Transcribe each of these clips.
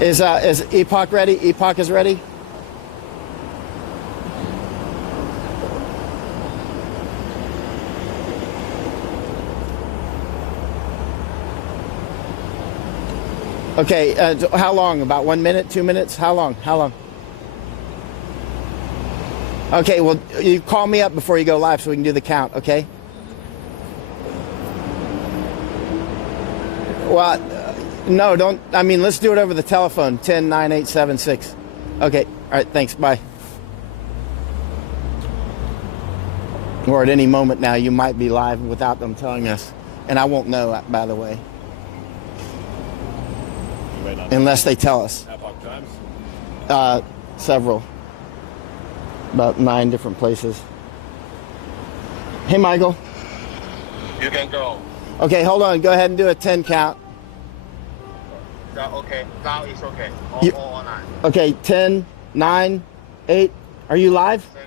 Is Epoch ready? Epoch is ready? Okay, how long? About 1 minute, 2 minutes? How long? How long? Okay, well, you call me up before you go live so we can do the count, okay? Well, no, don't. I mean, let's do it over the telephone. 10-9-8-7-6. Okay, all right, thanks, bye. Or at any moment now, you might be live without them telling us. And I won't know, by the way. Unless they tell us. Epoch times? Several. About 9 different places. Hey, Michael. You can go. Okay, hold on. Go ahead and do a 10 count. Okay, now it's okay. All 9. Okay, 10, 9, 8. Are you live? 6.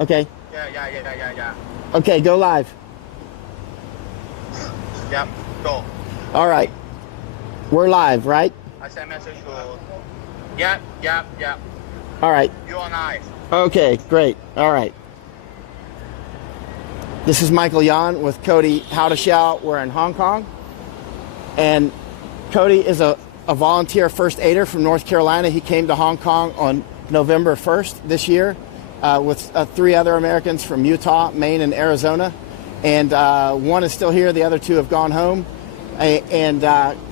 Okay. Yeah. Okay, go live. Yep, go. All right. We're live, right? I sent message to... Yep. All right. You are nice. Okay, great. All right. This is Michael.Yon with Cody Howdeshell. We're in Hong Kong. And Cody is a volunteer first aider from North Carolina. He came to Hong Kong on November 1st this year with 3 other Americans from Utah, Maine, and Arizona. And one is still here. The other 2 have gone home. And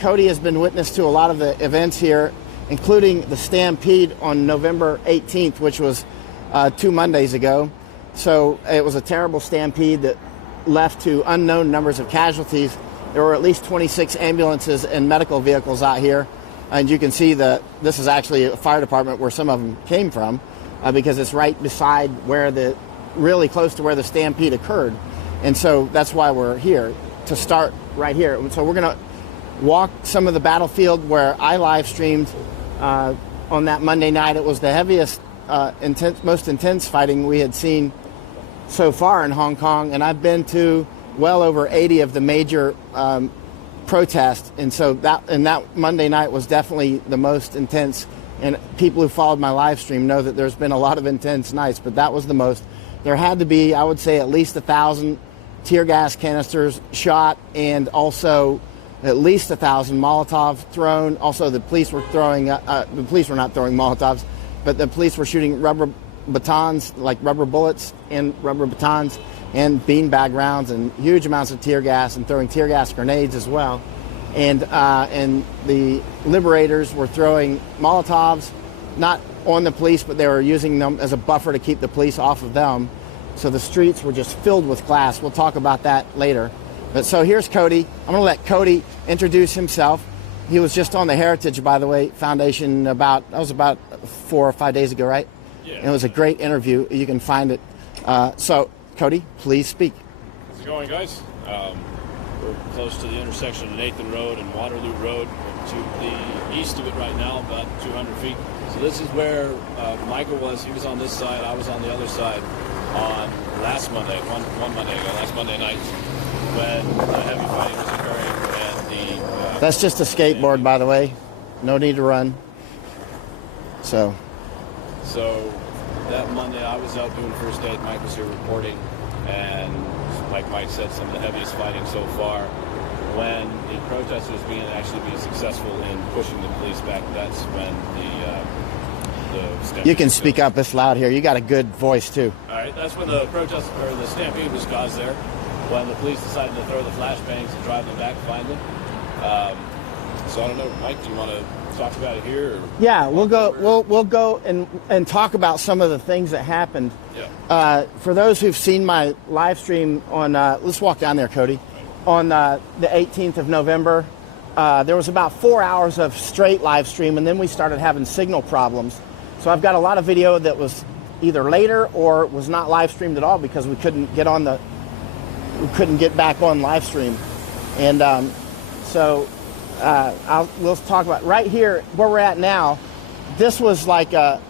Cody has been witness to a lot of the events here, including the Stampede on November 18th, which was 2 Mondays ago. So it was a terrible stampede that left to unknown numbers of casualties. There were at least 26 ambulances and medical vehicles out here. And you can see that this is actually a fire department where some of them came from because it's right beside really close to where the stampede occurred. And so that's why we're here, to start right here. So we're going to walk some of the battlefield where I live streamed on that Monday night. It was the heaviest, most intense fighting we had seen so far in Hong Kong, and I've been to well over 80 of the major protests, and so that Monday night was definitely the most intense. And people who followed my live stream know that there's been a lot of intense nights, but that was the most. There had to be, I would say, at least 1,000 tear gas canisters shot, and also at least 1,000 Molotov thrown. Also, the police were throwing. The police were not throwing Molotovs, but the police were shooting rubber batons, like rubber bullets and rubber batons, and beanbag rounds, and huge amounts of tear gas, and throwing tear gas grenades as well. And the liberators were throwing Molotovs, not on the police, but they were using them as a buffer to keep the police off of them. So the streets were just filled with glass. We'll talk about that later. But so here's Cody. I'm going to let Cody introduce himself. He was just on the Heritage, by the way, Foundation that was about 4 or 5 days ago, right? Yeah. And it was a great interview. You can find it. So, Cody, please speak. How's it going, guys? We're close to the intersection of Nathan Road and Waterloo Road. We're to the east of it right now, about 200 feet. So this is where Michael was. He was on this side. I was on the other side on last Monday, one Monday ago, last Monday night, when the heavy fighting was occurring. And That's just a skateboard, by the way. No need to run. So that Monday I was out doing first aid. Mike was here reporting, and like Mike said, some of the heaviest fighting so far. When the protesters being successful in pushing the police back, that's when the you can speak up. It's loud here. You got a good voice too. All right, that's when the the stampede was caused there. When the police decided to throw the flashbangs and drive them back finally. So I don't know, Mike, do you want to talk about it here? Or yeah, we'll go and talk about some of the things that happened. Yeah. For those who've seen my live stream on, let's walk down there, Cody. On the 18th of November, there was about 4 hours of straight live stream, and then we started having signal problems. So I've got a lot of video that was either later or was not live streamed at all because we couldn't get back on live stream. And we'll talk about right here where we're at now. This was like a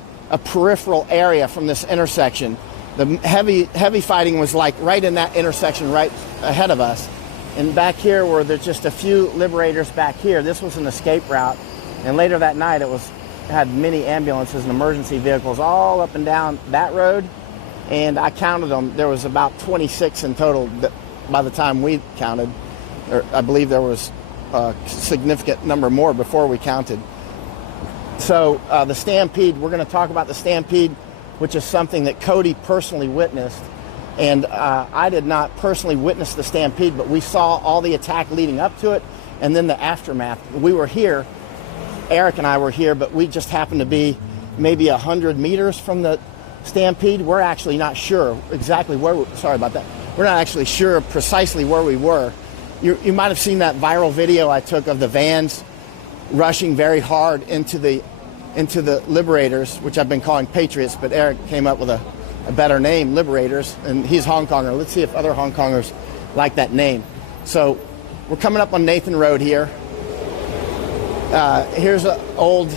peripheral area from this intersection. The heavy fighting was like right in that intersection right ahead of us. And back here were there's just a few liberators back here. This was an escape route. And later that night, it had many ambulances and emergency vehicles all up and down that road. And I counted them. There was about 26 in total by the time we counted. I believe there was a significant number more before we counted. So the Stampede, we're going to talk about the Stampede, which is something that Cody personally witnessed. And I did not personally witness the Stampede, but we saw all the attack leading up to it and then the aftermath. We were here, Eric and I were here, but we just happened to be maybe 100 meters from the Stampede. We're actually not sure exactly where, sorry about that. We're not actually sure precisely where we were. You might have seen that viral video I took of the vans rushing very hard into the Liberators, which I've been calling Patriots, but Eric came up with a better name, Liberators, and he's Hong Konger. Let's see if other Hong Kongers like that name. So we're coming up on Nathan Road here. Here's an old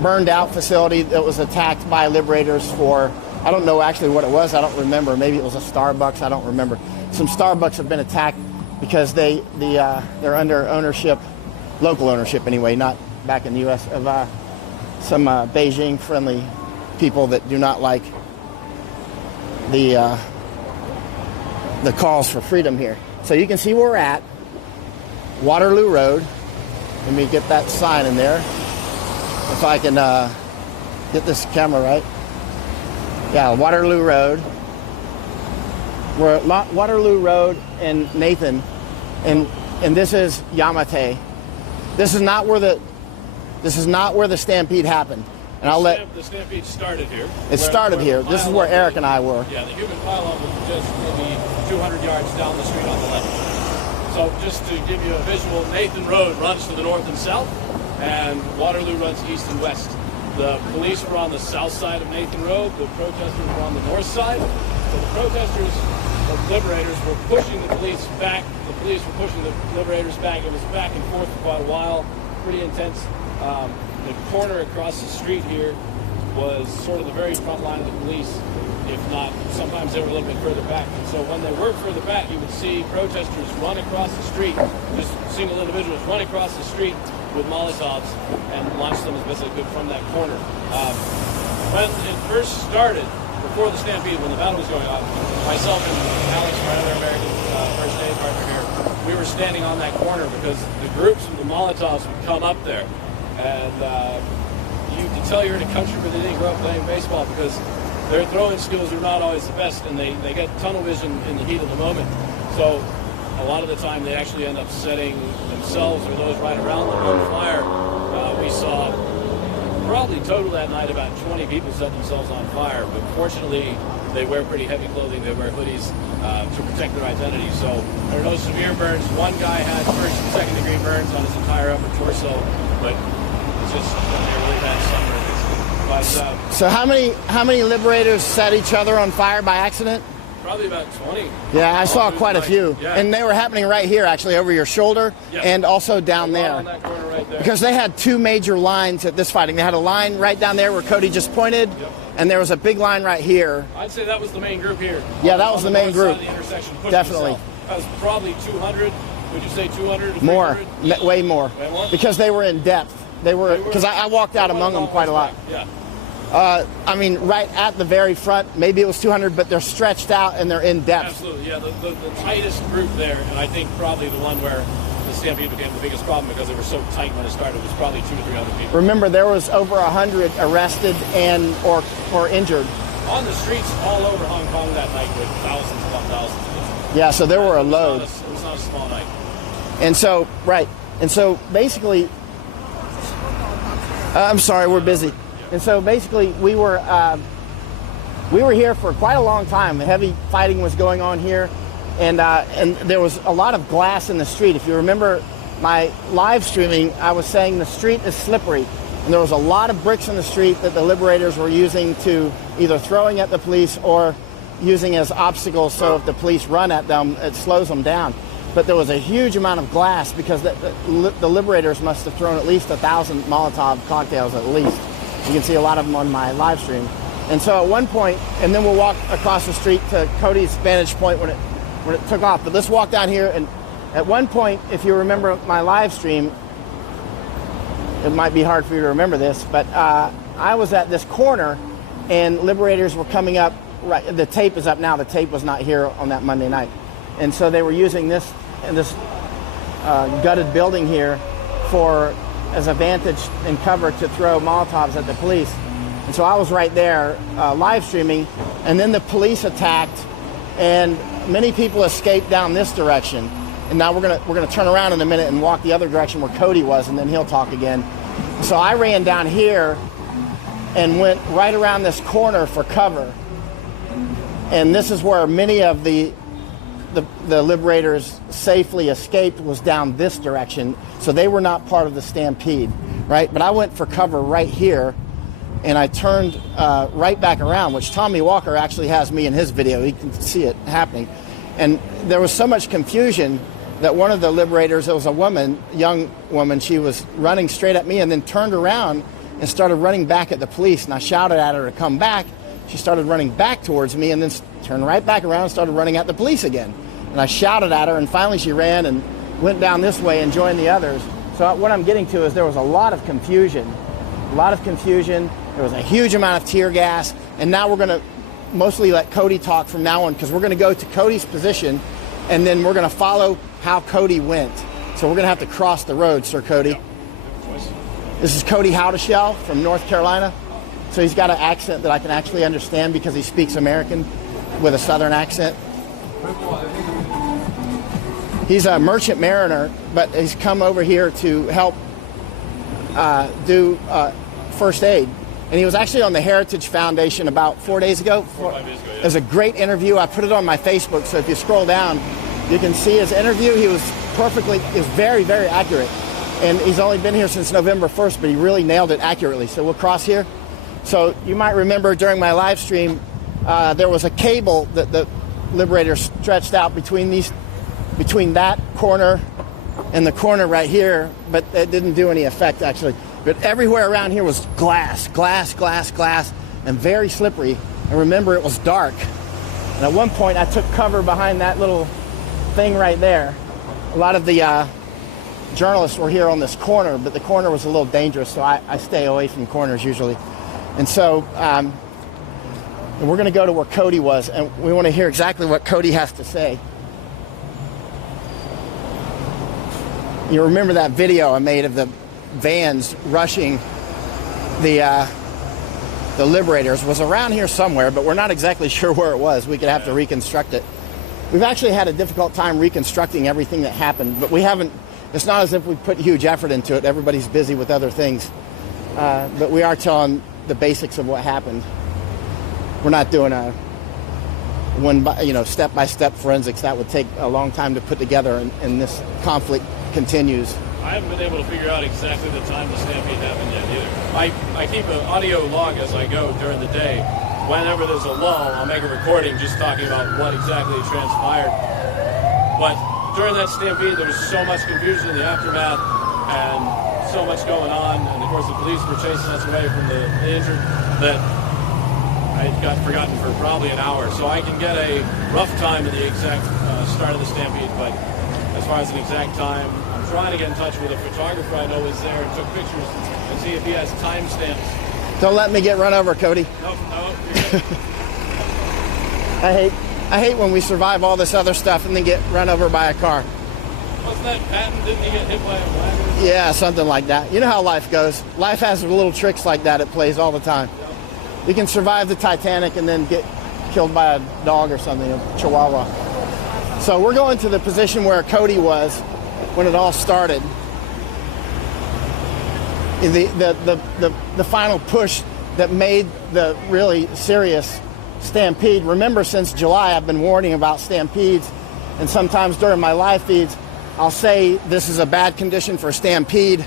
burned out facility that was attacked by Liberators for, I don't know actually what it was, I don't remember. Maybe it was a Starbucks, I don't remember. Some Starbucks have been attacked because they're under ownership, local ownership anyway, not back in the U.S., of some Beijing-friendly people that do not like the calls for freedom here. So you can see where we're at, Waterloo Road. Let me get that sign in there. If I can get this camera right. Yeah, Waterloo Road. We're at Waterloo Road and Nathan, and this is Yamate. This is not where the Stampede happened. And The Stampede started here. It started here. This is where Eric and I were. Yeah, the human pile-up was just maybe 200 yards down the street on the left. So just to give you a visual, Nathan Road runs to the north and south, and Waterloo runs east and west. The police were on the south side of Nathan Road. The protesters were on the north side. So the protesters, the Liberators, were pushing the police back. The police were pushing the Liberators back. It was back and forth for quite a while. Pretty intense. The corner across the street here was sort of the very front line of the police. If not, sometimes they were a little bit further back. And so when they were further back, you would see protesters run across the street, just single individuals run across the street with Molotovs and launch them as best they could from that corner. When it first started, before the Stampede, when the battle was going on, myself and Alex, my other American first aid partner here, we were standing on that corner because the groups with the Molotovs would come up there. And you can tell you're in a country where they didn't grow up playing baseball because their throwing skills are not always the best, and they get tunnel vision in the heat of the moment. So a lot of the time they actually end up setting themselves or those right around them on fire. We saw probably total that night about 20 people set themselves on fire, but fortunately they wear pretty heavy clothing. They wear hoodies to protect their identity. So there are no severe burns. One guy had first and second degree burns on his entire upper torso, but it's just they're really bad sunburns. But, so how many Liberators set each other on fire by accident? Probably about 20. Yeah, I saw quite a few. Yeah. And they were happening right here, actually, over your shoulder, and also down there. On that corner right there. Because they had two major lines at this fighting. They had a line right down there where Cody just pointed, and there was a big line right here. I'd say that was the main group here. Yeah, that was the main group. Side of the intersection, Definitely. Itself. That was probably 200. Would you say 200? More, way more. Way more? Because they were in depth. They were because I walked out among them quite a lot. Yeah. I mean, right at the very front, maybe it was 200, but they're stretched out and they're in depth. Absolutely, yeah. The tightest group there, and I think probably the one where the Stampede became the biggest problem because they were so tight when it started, was probably 200 to 300 people. Remember, there was over 100 arrested and or injured. On the streets all over Hong Kong that night with thousands upon thousands. Yeah, so there were a load. It was not a small night. And so, right. And so basically, I'm sorry, we're busy. And so basically, we were here for quite a long time. Heavy fighting was going on here, and there was a lot of glass in the street. If you remember my live streaming, I was saying the street is slippery, and there was a lot of bricks in the street that the Liberators were using to either throwing at the police or using as obstacles. So if the police run at them, it slows them down. But there was a huge amount of glass because the Liberators must have thrown at least 1,000 Molotov cocktails at least. You can see a lot of them on my live stream. And so at one point, and then we'll walk across the street to Cody's vantage point when it took off. But let's walk down here, and at one point, if you remember my live stream, it might be hard for you to remember this, but I was at this corner, and liberators were coming up. Right, the tape is up now. The tape was not here on that Monday night, and so they were using this gutted building here as a vantage and cover to throw Molotovs at the police. And so I was right there live streaming, and then the police attacked, and many people escaped down this direction. And now we're gonna turn around in a minute and walk the other direction where Cody was, and then he'll talk again. So I ran down here and went right around this corner for cover. And this is where many of the liberators safely escaped, was down this direction. So they were not part of the stampede, right? But I went for cover right here, and I turned right back around, which Tommy Walker actually has me in his video. He can see it happening. And there was so much confusion that one of the liberators, it was a woman, young woman, she was running straight at me and then turned around and started running back at the police. And I shouted at her to come back. She started running back towards me and then turned right back around and started running at the police again. And I shouted at her, and finally she ran and went down this way and joined the others. So what I'm getting to is there was a lot of confusion. There was a huge amount of tear gas. And now we're going to mostly let Cody talk from now on, because we're going to go to Cody's position, and then we're going to follow how Cody went. So we're going to have to cross the road, Sir Cody. Yeah. This is Cody Howdeshell from North Carolina. So he's got an accent that I can actually understand because he speaks American with a Southern accent. He's a merchant mariner, but he's come over here to help do first aid. And he was actually on the Heritage Foundation about 4 days ago. 4 or 5 days ago, yeah. It was a great interview. I put it on my Facebook, so if you scroll down, you can see his interview. He was very, very accurate. And he's only been here since November 1st, but he really nailed it accurately. So we'll cross here. So you might remember during my live stream, there was a cable that the liberators stretched out between that corner and the corner right here, but it didn't do any effect actually. But everywhere around here was glass, and very slippery. And remember, it was dark. And at one point, I took cover behind that little thing right there. A lot of the journalists were here on this corner, but the corner was a little dangerous, so I stay away from corners usually. And so we're going to go to where Cody was, and we want to hear exactly what Cody has to say. You remember that video I made of the vans rushing the liberators was around here somewhere, but we're not exactly sure where it was. We could have to reconstruct it. We've actually had a difficult time reconstructing everything that happened, but we haven't. It's not as if we put huge effort into it. Everybody's busy with other things, but we are telling the basics of what happened. We're not doing a step-by-step forensics. That would take a long time to put together, and this conflict continues. I haven't been able to figure out exactly the time the stampede happened yet either. I keep an audio log as I go during the day. Whenever there's a lull, I'll make a recording just talking about what exactly transpired. But during that stampede, there was so much confusion in the aftermath and so much going on. And of course, the police were chasing us away from the injured that I got forgotten for probably an hour. So I can get a rough time of the exact start of the stampede, but as far as an exact time, I'm trying to get in touch with a photographer I know was there and took pictures and see if he has timestamps. Don't let me get run over, Cody. No, you're good. I hate when we survive all this other stuff and then get run over by a car. Wasn't that Patton? Didn't he get hit by a wagon? Yeah, something like that. You know how life goes. Life has little tricks like that it plays all the time. You can survive the Titanic and then get killed by a dog or something, a chihuahua. So we're going to the position where Cody was when it all started. The final push that made the really serious stampede. Remember, since July, I've been warning about stampedes, and sometimes during my live feeds, I'll say this is a bad condition for a stampede,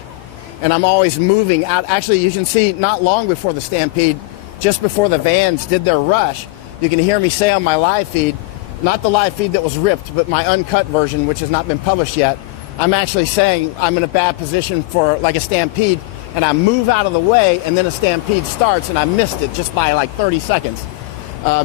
and I'm always moving out. Actually, you can see not long before the stampede, just before the vans did their rush, you can hear me say on my live feed, not the live feed that was ripped, but my uncut version, which has not been published yet, I'm actually saying I'm in a bad position for like a stampede, and I move out of the way, and then a stampede starts, and I missed it just by like 30 seconds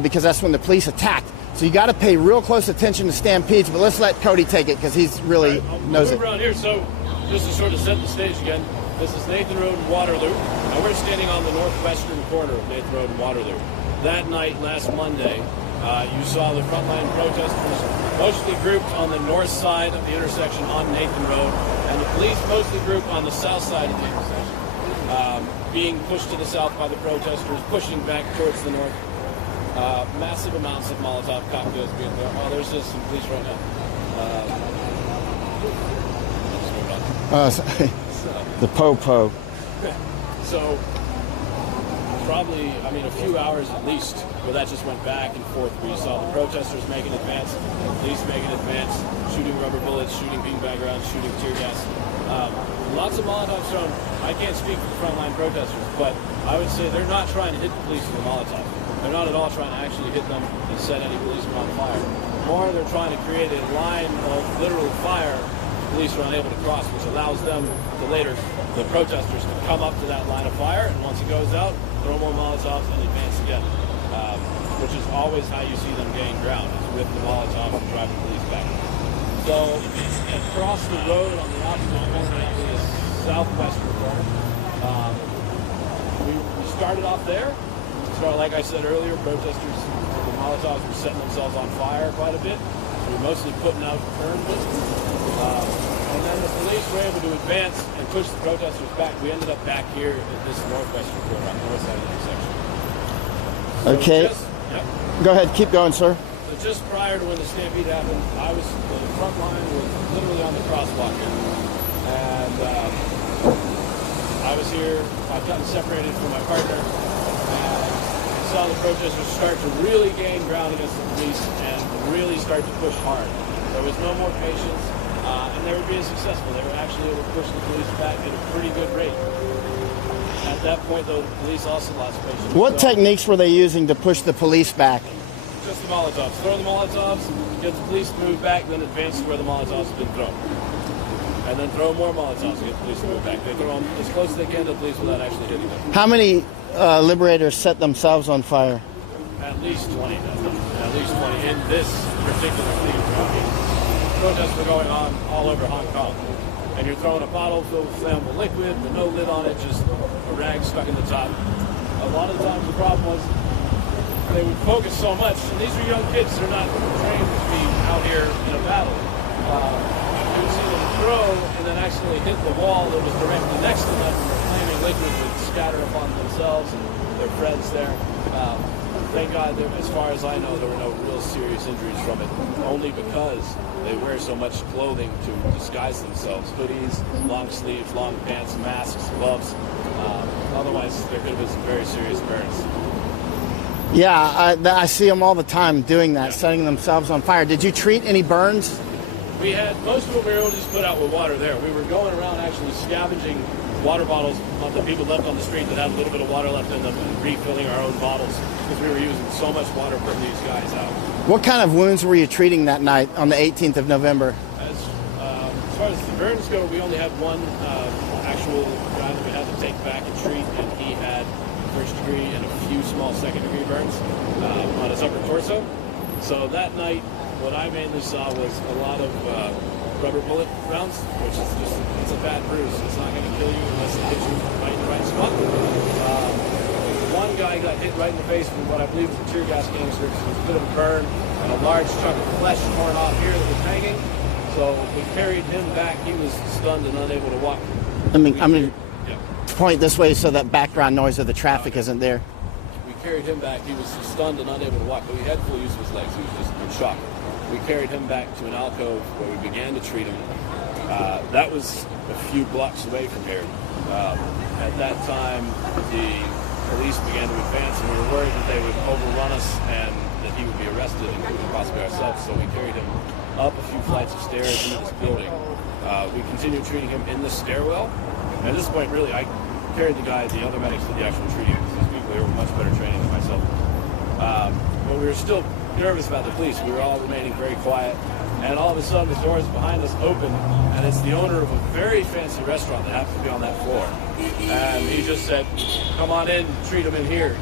because that's when the police attacked. So you got to pay real close attention to stampedes, but let's let Cody take it because he's really knows it. Around here, so just to sort of set the stage again, This is Nathan Road and Waterloo, and we're standing on the northwestern corner of Nathan Road and Waterloo. That night, last Monday, you saw the frontline protesters mostly grouped on the north side of the intersection on Nathan Road, and the police mostly grouped on the south side of the intersection, being pushed to the south by the protesters, pushing back towards the north. Massive amounts of Molotov cocktails being thrown. Oh, there's just some police right now. The po-po. So, probably, a few hours at least, where that just went back and forth, where you saw the protesters making advance, police making advance, shooting rubber bullets, shooting beanbag rounds, shooting tear gas. Lots of Molotovs thrown. I can't speak for the frontline protesters, but I would say they're not trying to hit the police with a Molotov. They're not at all trying to actually hit them and set any policemen on fire. More, they're trying to create a line of literal fire police are unable to cross, which allows them to later, the protesters, to come up to that line of fire, and once it goes out, throw more Molotovs and advance again, which is always how you see them gain ground, is with the Molotov and drive the police back. So, across the road on the opposite corner, the southwestern corner, we started off there. So, like I said earlier, protesters, the Molotovs were setting themselves on fire quite a bit. We were mostly putting out burn business. And then the police were able to advance and push the protesters back. We ended up back here at this northwestern corner on the north side of the intersection. So okay. Go ahead. Keep going, sir. So just prior to when the stampede happened, the front line was literally on the crosswalk here. And I was here. I've gotten separated from my partner. And saw the protesters start to really gain ground against the police and really start to push hard. There was no more patience, and they were being successful. They were actually able to push the police back at a pretty good rate. At that point, though, the police also lost patience. What techniques were they using to push the police back? Just the Molotovs. Throw the Molotovs, get the police to move back, then advance to where the Molotovs have been thrown. And then throw more Molotovs to get the police to move back. They throw them as close as they can to the police without actually hitting them. How many liberators set themselves on fire? At least 20. At least 20 in this particular thing. Protests were going on all over Hong Kong. And you're throwing a bottle filled with flammable liquid with no lid on it, just a rag stuck in the top. A lot of the times the problem was they would focus so much, and these are young kids, they're not trained to be out here in a battle. You would see them throw and then actually hit the wall that was directly next to them, and the flaming liquid would scatter upon themselves and their friends there. Thank God, as far as I know, there were no real serious injuries from it, only because they wear so much clothing to disguise themselves. Hoodies, long sleeves, long pants, masks, gloves. Otherwise, there could have been some very serious burns. Yeah, I see them all the time doing that, setting themselves on fire. Did you treat any burns? We had, most of what we were able to just put out with water there. We were going around actually scavenging water bottles that people left on the street that had a little bit of water left in them and refilling our own bottles because we were using so much water putting these guys out. What kind of wounds were you treating that night on the 18th of November? As far as the burns go, we only had one actual guy that we had to take back and treat, and he had first degree and a few small second degree burns on his upper torso. So that night, what I mainly saw was a lot of rubber bullet rounds, which is just, it's a bad bruise. It's not going to kill you unless it hits you right in the right spot. One guy got hit right in the face with what I believe was a tear gas canister. So it was a bit of a burn and a large chunk of flesh torn off here that was hanging. So we carried him back. He was stunned and unable to walk. I'm going to point this way so that background noise of the traffic isn't there. We carried him back. He was stunned and unable to walk, but he had full use of his legs. He was just in shock. We carried him back to an alcove where we began to treat him. That was a few blocks away from here. At that time, the police began to advance, and we were worried that they would overrun us and that he would be arrested, including possibly ourselves. So we carried him up a few flights of stairs into this building. We continued treating him in the stairwell. At this point, really, I carried the guy, the other medics did the actual treating. These people here were much better training than myself. But we were still nervous about the police. We were all remaining very quiet. And all of a sudden, the doors behind us open, and it's the owner of a very fancy restaurant that happens to be on that floor. And he just said, "Come on in, treat him in here."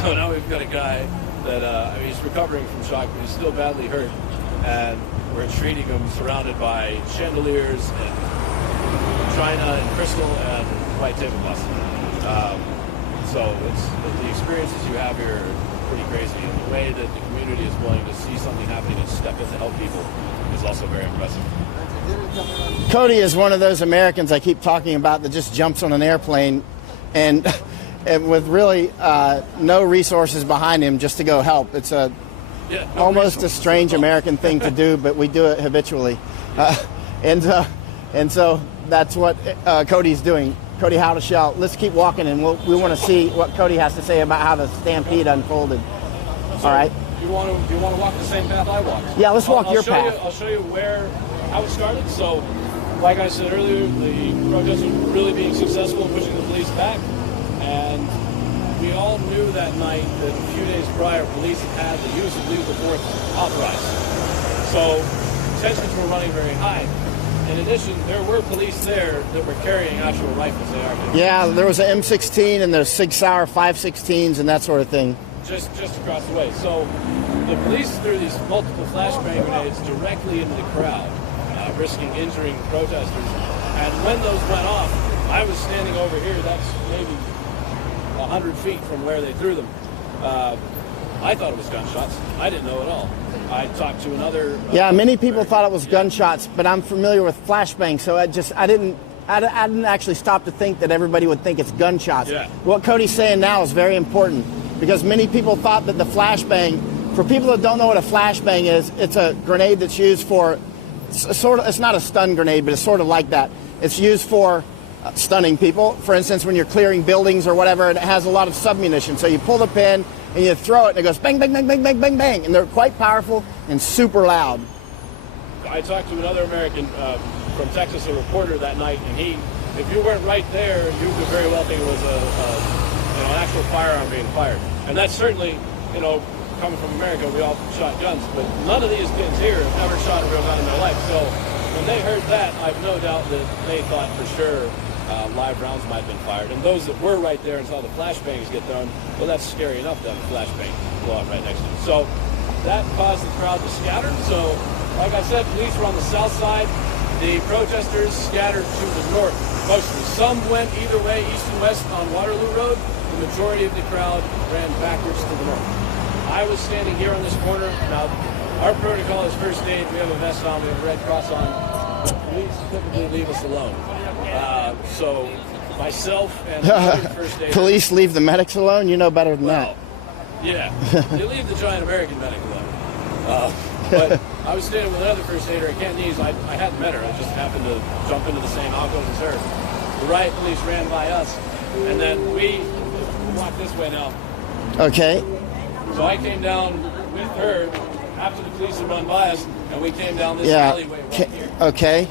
So now we've got a guy that, he's recovering from shock, but he's still badly hurt. And we're treating him surrounded by chandeliers and china and crystal and white table bus. So the experiences you have here are pretty crazy. And the way that the community is willing to see something happening and step in to help people is also very impressive. Cody is one of those Americans I keep talking about that just jumps on an airplane and with really no resources behind him just to go help. It's almost a strange American thing to do, but we do it habitually. And so that's what Cody's doing. Cody Howdeshell. Let's keep walking, and we want to see what Cody has to say about how the Stampede unfolded. So all right. Do you want to walk the same path I walked? Yeah, let's walk your path. I'll show you how it started. So, like I said earlier, the protesters were really being successful in pushing the police back, and we all knew that night that a few days prior, police had the use of lethal force authorized. So tensions were running very high. In addition, there were police there that were carrying actual rifles. Yeah, there was an M16 and there's Sig Sauer 516s and that sort of thing. Just across the way. So the police threw these multiple flashbang grenades directly into the crowd, risking injuring protesters. And when those went off, I was standing over here. That's maybe 100 feet from where they threw them. I thought it was gunshots. I didn't know at all. I talked to another. Yeah, many people thought it was gunshots, but I'm familiar with flashbang, so I didn't actually stop to think that everybody would think it's gunshots. Yeah. What Cody's saying now is very important because many people thought that the flashbang. For people that don't know what a flashbang is, it's a grenade that's used for it's not a stun grenade, but it's sort of like that. It's used for stunning people. For instance, when you're clearing buildings or whatever, and it has a lot of submunition. So you pull the pin and you throw it, and it goes bang, bang, bang, bang, bang, bang, bang, and they're quite powerful and super loud. I talked to another American from Texas, a reporter that night, and if you weren't right there, you could very well think it was an actual firearm being fired. And that's certainly, coming from America, we all shot guns, but none of these kids here have ever shot a real gun in their life. So when they heard that, I've no doubt that they thought for sure live rounds might have been fired. And those that were right there and saw the flashbangs get thrown, well, that's scary enough to have a flashbang blow up right next to you. So that caused the crowd to scatter. So, like I said, police were on the south side. The protesters scattered to the north, mostly. Some went either way, east and west on Waterloo Road. The majority of the crowd ran backwards to the north. I was standing here on this corner. Now, our protocol is first aid. We have a vest on. We have a Red Cross on. Police typically leave us alone. So myself and the first aid. Police leave the medics alone? You know better than that. Yeah. You leave the giant American medic alone. But I was standing with another first aider at Cantonese. I hadn't met her. I just happened to jump into the same alcove as her. The riot police ran by us, and then we walked this way now. Okay. So I came down with her after the police had run by us, and we came down this alleyway right here. Okay.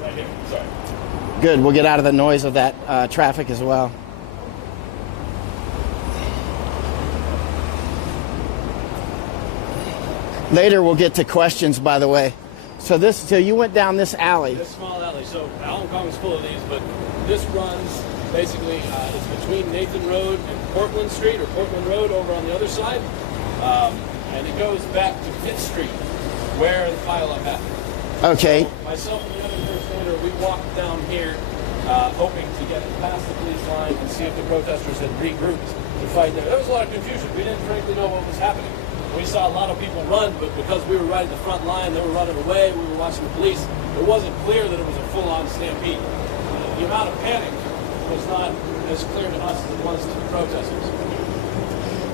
Right here. Sorry. Good. We'll get out of the noise of that traffic as well. Later we'll get to questions, by the way. So you went down this alley. This small alley. So Hong Kong is full of these, but this runs basically it's between Nathan Road and Portland Street, or Portland Road over on the other side. And it goes back to Pitt Street, where the pileup happened. Okay. So myself and the other first aider, we walked down here hoping to get past the police line and see if the protesters had regrouped to fight there. There was a lot of confusion. We didn't frankly know what was happening. We saw a lot of people run, but because we were right at the front line, they were running away, we were watching the police, it wasn't clear that it was a full-on stampede. The amount of panic was not as clear to us as it was to the protesters.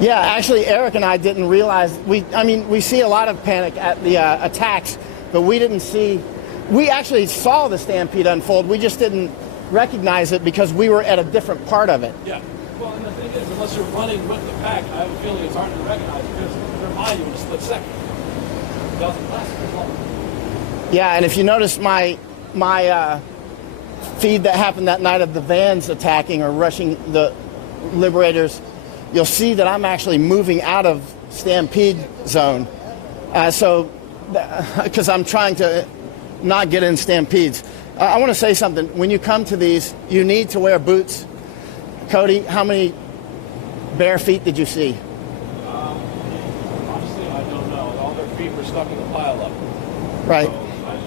Yeah, actually, Eric and I didn't realize, we see a lot of panic at the attacks, but we actually saw the stampede unfold, we just didn't recognize it because we were at a different part of it. Yeah, well, and the thing is, unless you're running with the pack, I have a feeling it's hard to recognize because they're behind you in a split second. It doesn't last as long. Yeah, and if you notice my feed that happened that night of the vans attacking or rushing the liberators, you'll see that I'm actually moving out of stampede zone. Because I'm trying to not get in stampedes. I want to say something. When you come to these, you need to wear boots. Cody, how many bare feet did you see? Honestly, I don't know. All their feet were stuck in the pile up. Right. So I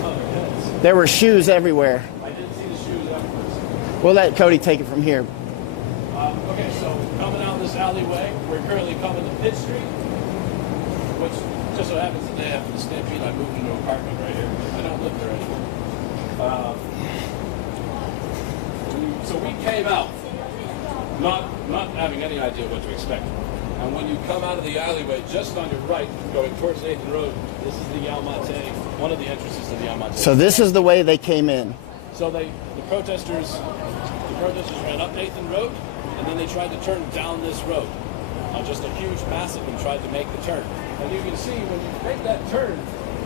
saw their heads. There were shoes everywhere. I didn't see the shoes afterwards. We'll let Cody take it from here. Okay, so coming out this alleyway, we're currently coming to Pitt Street, which just so happens the day after the Stampede, I moved into an apartment right here. I don't live there anymore. So we came out, not having any idea what to expect. And when you come out of the alleyway, just on your right, going towards Nathan Road, this is the Yalmate, one of the entrances to the Yalmate. So this is the way they came in. So the protesters ran up Nathan Road, and then they tried to turn down this road on just a huge massive and tried to make the turn. And you can see when you make that turn,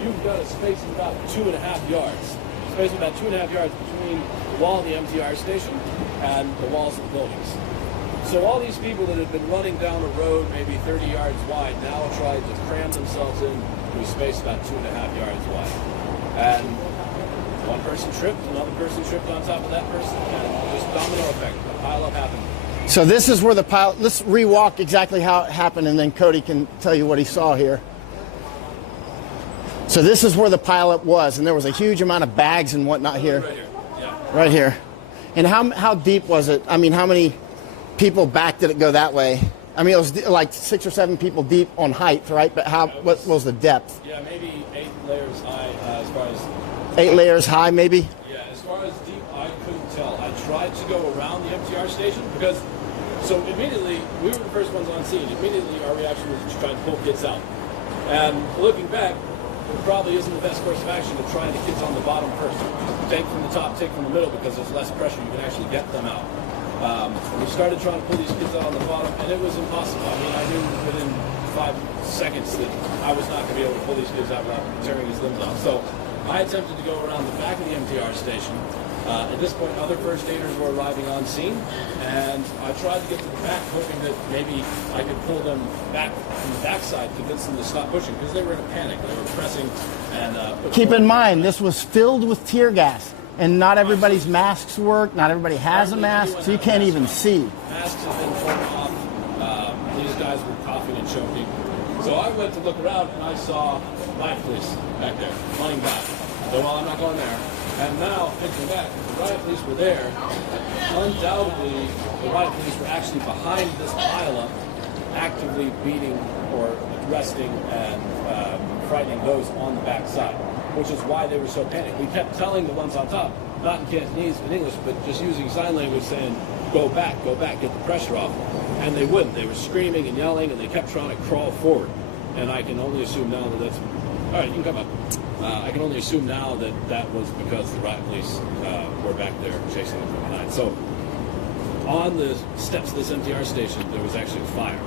you've got a space of about 2.5 yards. Space of about 2.5 yards between the wall of the MTR station and the walls of the buildings. So all these people that had been running down a road maybe 30 yards wide now tried to cram themselves in to a space about 2.5 yards wide. And one person tripped, another person tripped on top of that person, and just domino effect, a pile-up happened. So this is where the pile. Let's rewalk exactly how it happened, and then Cody can tell you what he saw here. So this is where the pileup was, and there was a huge amount of bags and whatnot here. Right here, yeah. Right here. And how deep was it? I mean, how many people back did it go that way? I mean, it was like 6 or 7 people deep on height, right? But what was the depth? Yeah, maybe 8 layers high as far as... 8 layers high, maybe? Yeah, as far as deep, I couldn't tell. I tried to go around the MTR station because... So immediately, we were the first ones on scene. Immediately, our reaction was to try to pull kids out. And looking back, it probably isn't the best course of action to try the kids on the bottom first. Take from the top, take from the middle, because there's less pressure. You can actually get them out. We started trying to pull these kids out on the bottom, and it was impossible. I mean, I knew within 5 seconds that I was not going to be able to pull these kids out without tearing his limbs off. So I attempted to go around the back of the MTR station. At this point, other first aiders were arriving on scene, and I tried to get to the back, hoping that maybe I could pull them back from the backside, convince them to stop pushing, because they were in a panic. They were pressing. And keep in mind, this was filled with tear gas, and not everybody's masks work. Not everybody has a mask, so you can't even see. Masks have been torn off. These guys were coughing and choking. So I went to look around, and I saw riot police back there, running back. So, well, I'm not going there. And now, thinking back, the riot police were there. Undoubtedly, the riot police were actually behind this pileup, actively beating or arresting and frightening those on the backside, which is why they were so panicked. We kept telling the ones on top, not in Cantonese, in English, but just using sign language, saying, go back, get the pressure off. And they wouldn't. They were screaming and yelling, and they kept trying to crawl forward. And I can only assume now that that's... All right, you can come up. I can only assume now that that was because the riot police were back there chasing them from behind. So on the steps of this MTR station, there was actually a fire,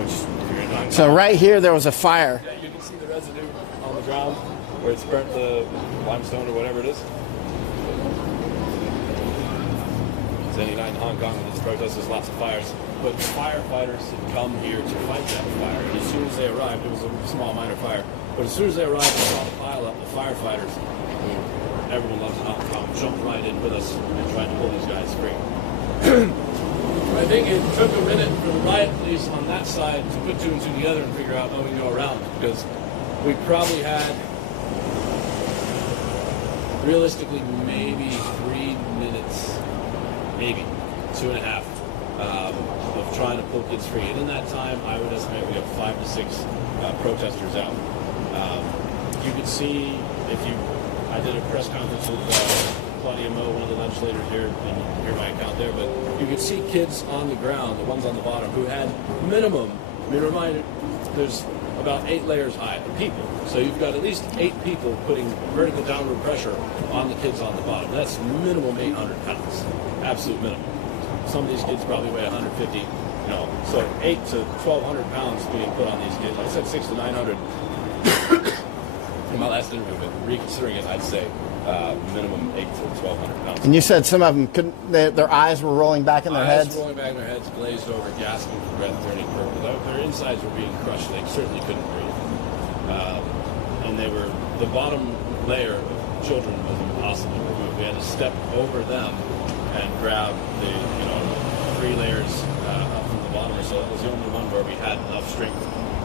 which if you're not... So right here, there was a fire. Yeah, you can see the residue on the ground where it's burnt the limestone or whatever it is. It's any night in Hong Kong with its protests, there's lots of fires. But firefighters had come here to fight that fire. And as soon as they arrived, it was a small minor fire. But as soon as they arrived and saw the pile up, the firefighters, who everyone loves in Hong Kong, jumped right in with us and tried to pull these guys free. I think it took a minute for the riot police on that side to put 2 and 2 together and figure out how we can go around. Because we probably had, realistically, maybe 3 minutes, maybe 2.5, of trying to pull kids free. And in that time, I would estimate we have 5 to 6 protesters out. You could see, I did a press conference with Claudia Mo, one of the legislators here, and you can hear my account there, but you could see kids on the ground, the ones on the bottom, who had minimum, I mean, reminded, there's about 8 layers high of people. So you've got at least 8 people putting vertical downward pressure on the kids on the bottom. That's minimum 800 pounds, absolute minimum. Some of these kids probably weigh 150, so 8 to 1,200 pounds being put on these kids. I said 6 to 900 in my last interview, but reconsidering it, I'd say minimum 8 to 1,200 pounds. And you said some of them couldn't, their eyes were rolling back in their heads? Eyes rolling back in their heads, glazed over, gasping for breath, turning purple. Their insides were being crushed. They certainly couldn't breathe. And the bottom layer of children was impossible to remove. We had to step over them and grab the 3 layers up from the bottom or so. That was the only one where we had enough strength.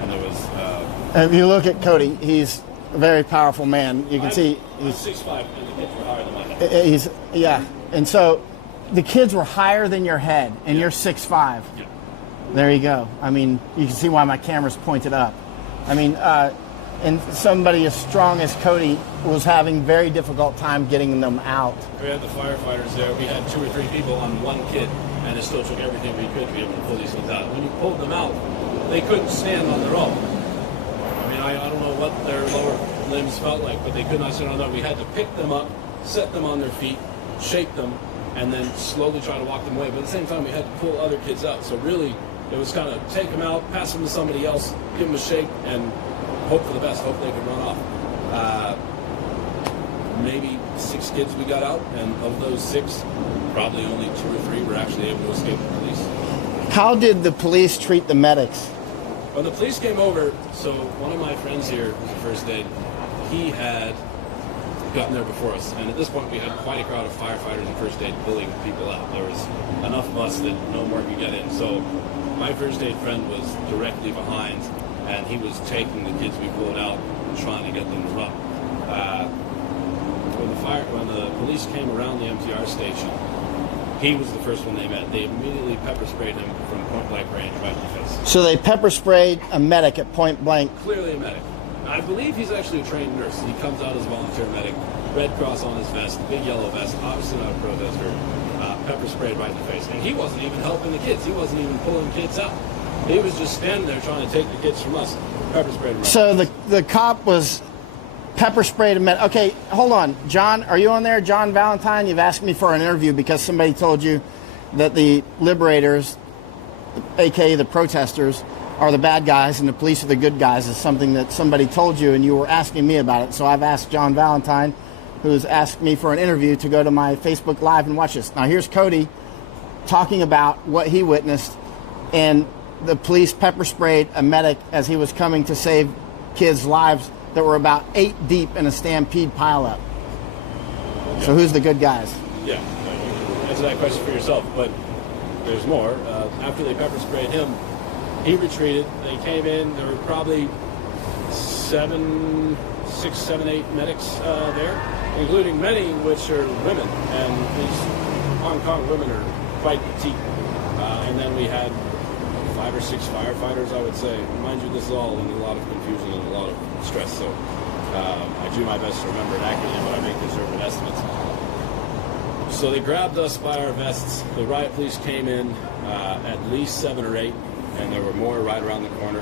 And there was... if you look at Cody, he's a very powerful man. You can see... I'm 6'5", and the kids were higher than my head. Yeah. And so the kids were higher than your head, and you're 6'5". Yeah. There you go. I mean, you can see why my camera's pointed up. I mean, and somebody as strong as Cody was having very difficult time getting them out. We had the firefighters there. We had 2 or 3 people on one kid, and it still took everything we could to be able to pull these ones out. When you pulled them out, they couldn't stand on their own. I mean, I don't know what their lower limbs felt like, but they could not stand on their own. We had to pick them up, set them on their feet, shake them, and then slowly try to walk them away. But at the same time, we had to pull other kids out. So really, it was kind of take them out, pass them to somebody else, give them a shake, and hope for the best, hope they can run off. Maybe 6 kids we got out, and of those 6, probably only 2 or 3 were actually able to escape the police. How did the police treat the medics? When the police came over, so one of my friends here, who's a first aid, he had gotten there before us, and at this point we had quite a crowd of firefighters and first aid pulling people out. There was enough of us that no more could get in. So my first aid friend was directly behind, and he was taking the kids we pulled out and trying to get them to run. When the police came around the MTR station, he was the first one they met. They immediately pepper sprayed him from point blank range right in the face. So they pepper sprayed a medic at point blank. Clearly a medic. I believe he's actually a trained nurse. He comes out as a volunteer medic, Red Cross on his vest, big yellow vest, obviously not a protester, pepper sprayed right in the face. And he wasn't even helping the kids. He wasn't even pulling kids out. He was just standing there trying to take the kids from us. Pepper sprayed right. So the cop was pepper sprayed a medic. Okay, hold on. John, are you on there? John Valentine, you've asked me for an interview because somebody told you that the liberators, aka the protesters, are the bad guys and the police are the good guys is something that somebody told you, and you were asking me about it. So I've asked John Valentine, who's asked me for an interview, to go to my Facebook Live and watch this. Now here's Cody talking about what he witnessed, and the police pepper sprayed a medic as he was coming to save kids' lives that were about 8 deep in a stampede pileup. So who's the good guys? Yeah, answer that question for yourself, but there's more. After they pepper sprayed him, he retreated. They came in. There were probably 6, 7, 8 medics there, including many which are women. And these Hong Kong women are quite petite. And then we had 5 or 6 firefighters, I would say. Mind you, this is all in a lot of confusion and a lot of stress. So I do my best to remember it accurately, but I make conservative estimates. So they grabbed us by our vests. The riot police came in, at least 7 or 8. And there were more right around the corner.